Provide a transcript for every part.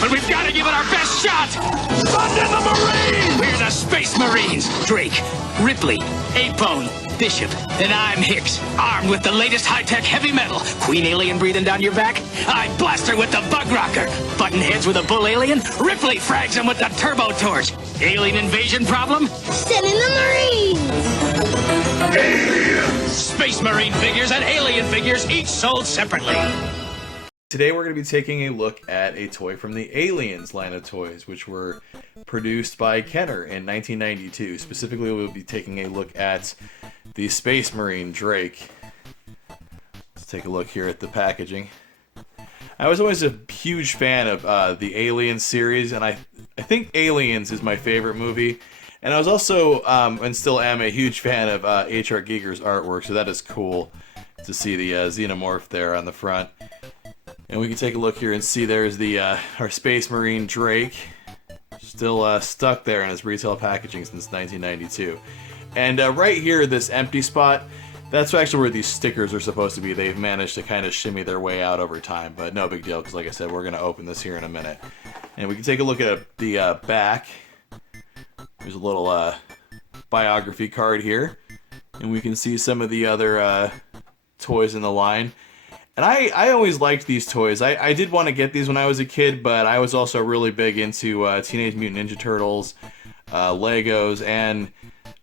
but we've got to give it our best shot! Send in the Marines! We're the Space Marines! Drake, Ripley, Apone, Bishop, and I'm Hicks, armed with the latest high-tech heavy metal. Queen alien breathing down your back? I blast her with the bug rocker. Button heads with a bull alien? Ripley frags him with the turbo torch. Alien invasion problem? Send in the Marines! Aliens! Space Marine figures and alien figures, each sold separately. Today we're going to be taking a look at a toy from the Aliens line of toys, which were produced by Kenner in 1992. Specifically, we'll be taking a look at the Space Marine Drake. Let's take a look here at the packaging. I was always a huge fan of the Aliens series, and I think Aliens is my favorite movie. And I was also, and still am, a huge fan of H.R. Giger's artwork, so that is cool to see the xenomorph there on the front. And we can take a look here and see there's the our Space Marine Drake, still stuck there in his retail packaging since 1992. And right here, this empty spot, that's actually where these stickers are supposed to be. They've managed to kind of shimmy their way out over time, but no big deal, because like I said, we're going to open this here in a minute. And we can take a look at the back. There's a little biography card here, and we can see some of the other toys in the line. And I always liked these toys. I did want to get these when I was a kid, but I was also really big into Teenage Mutant Ninja Turtles, Legos, and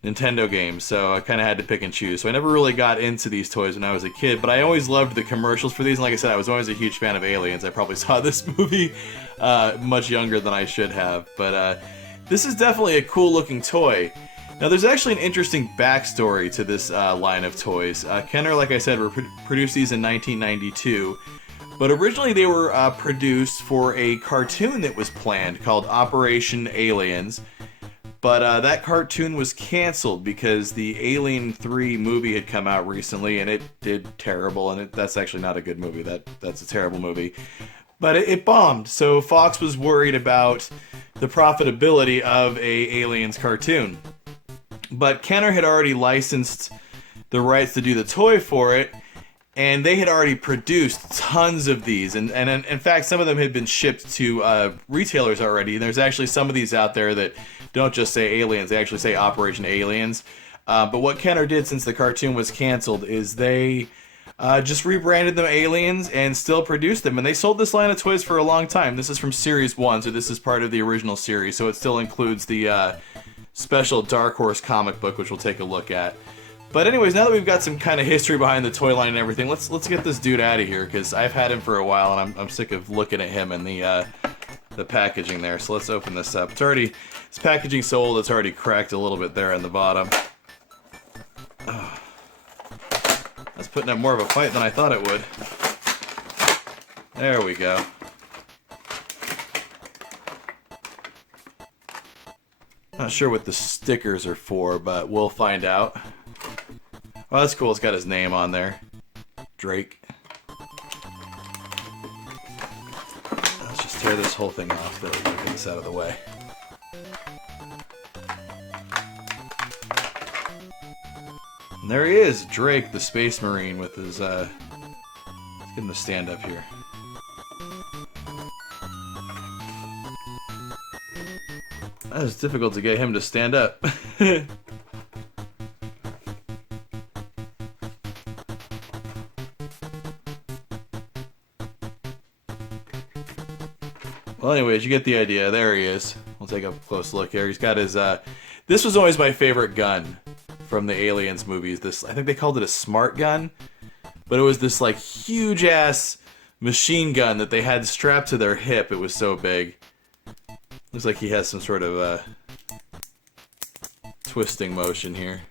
Nintendo games, so I kind of had to pick and choose. So I never really got into these toys when I was a kid, but I always loved the commercials for these, and like I said, I was always a huge fan of Aliens. I probably saw this movie much younger than I should have, but this is definitely a cool looking toy. Now, there's actually an interesting backstory to this line of toys. Kenner, like I said, produced these in 1992, but originally they were produced for a cartoon that was planned called Operation Aliens, but that cartoon was canceled because the Alien 3 movie had come out recently, and it did terrible, and that's actually not a good movie. That's a terrible movie. But it bombed, so Fox was worried about the profitability of a Aliens cartoon. But Kenner had already licensed the rights to do the toy for it, and they had already produced tons of these. And in fact, some of them had been shipped to retailers already. And there's actually some of these out there that don't just say Aliens, they actually say Operation Aliens. But what Kenner did since the cartoon was canceled is they just rebranded them Aliens and still produced them. And they sold this line of toys for a long time. This is from Series 1, so this is part of the original series. So it still includes the special Dark Horse comic book, which we'll take a look at. But anyways, now that we've got some kind of history behind the toy line and everything, let's get this dude out of here, because I've had him for a while and I'm sick of looking at him and the packaging there. So let's open this up. This packaging's so old it's already cracked a little bit there on the bottom. Oh, that's putting up more of a fight than I thought it would. There we go. Not sure what the stickers are for, but we'll find out. Oh, that's cool. It's got his name on there. Drake. Let's just tear this whole thing off. There we go. Get this out of the way. And there he is, Drake, the Space Marine, with his, let's get him to stand up here. That was difficult to get him to stand up. Well, anyways, you get the idea. There he is. We'll take a close look here. He's got his, this was always my favorite gun from the Aliens movies. This, I think they called it a smart gun, but it was this, like, huge-ass machine gun that they had strapped to their hip. It was so big. Looks like he has some sort of twisting motion here.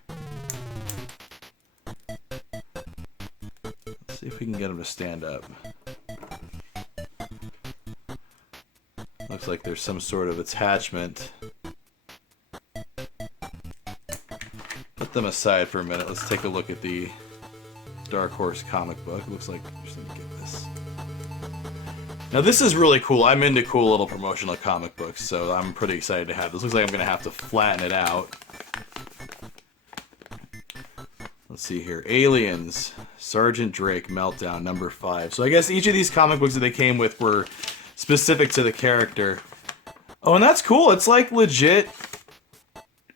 Let's see if we can get him to stand up. Looks like there's some sort of attachment. Put them aside for a minute. Let's take a look at the Dark Horse comic book. It looks like I'm just gonna get this. Now this is really cool. I'm into cool little promotional comic books, so I'm pretty excited to have this. Looks like I'm going to have to flatten it out. Let's see here. Aliens, Sergeant Drake, Meltdown, number 5. So I guess each of these comic books that they came with were specific to the character. Oh, and that's cool. It's like legit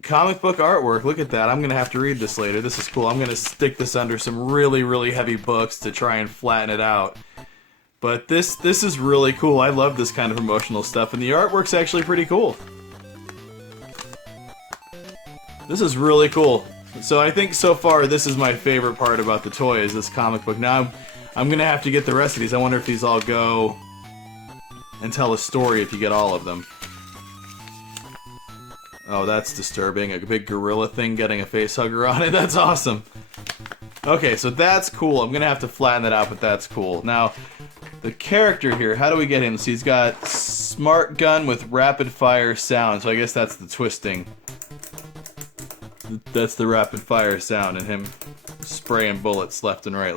comic book artwork. Look at that. I'm gonna have to read this later. This is cool. I'm gonna stick this under some really, really heavy books to try and flatten it out. But this is really cool. I love this kind of emotional stuff, and the artwork's actually pretty cool. This is really cool. So I think so far this is my favorite part about the toy, is this comic book. Now I'm gonna have to get the rest of these. I wonder if these all go and tell a story if you get all of them. Oh, that's disturbing. A big gorilla thing getting a face hugger on it. That's awesome. Okay, so that's cool. I'm gonna have to flatten that out, but that's cool. Now, the character here, how do we get him? So he's got smart gun with rapid fire sound. So I guess that's the twisting. That's the rapid fire sound, and him spraying bullets left and right.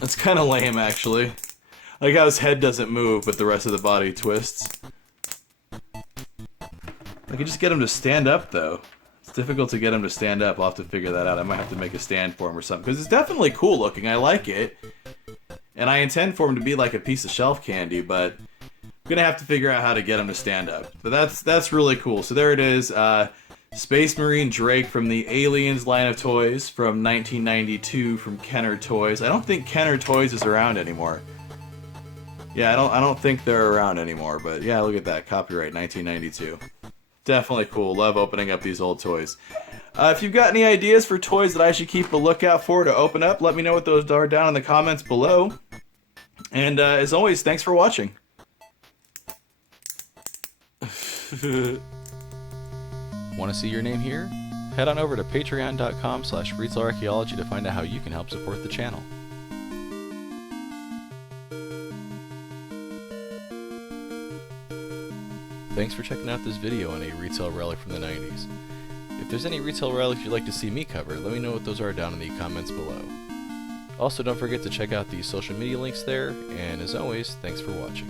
That's kind of lame, actually. Like how his head doesn't move, but the rest of the body twists. I could just get him to stand up, though. It's difficult to get him to stand up. I'll have to figure that out. I might have to make a stand for him or something. Because it's definitely cool looking. I like it. And I intend for him to be like a piece of shelf candy, but I'm going to have to figure out how to get him to stand up. But that's really cool. So there it is. Space Marine Drake from the Aliens line of toys from 1992 from Kenner Toys. I don't think Kenner Toys is around anymore. Yeah, I don't think they're around anymore. But yeah, look at that. Copyright 1992. Definitely cool. Love opening up these old toys. If you've got any ideas for toys that I should keep a lookout for to open up, let me know what those are down in the comments below. And as always, thanks for watching. Want to see your name here? Head on over to patreon.com/retailarchaeology to find out how you can help support the channel. Thanks for checking out this video on a retail relic from the 90s. If there's any retail relics you'd like to see me cover, let me know what those are down in the comments below. Also, don't forget to check out the social media links there, and as always, thanks for watching.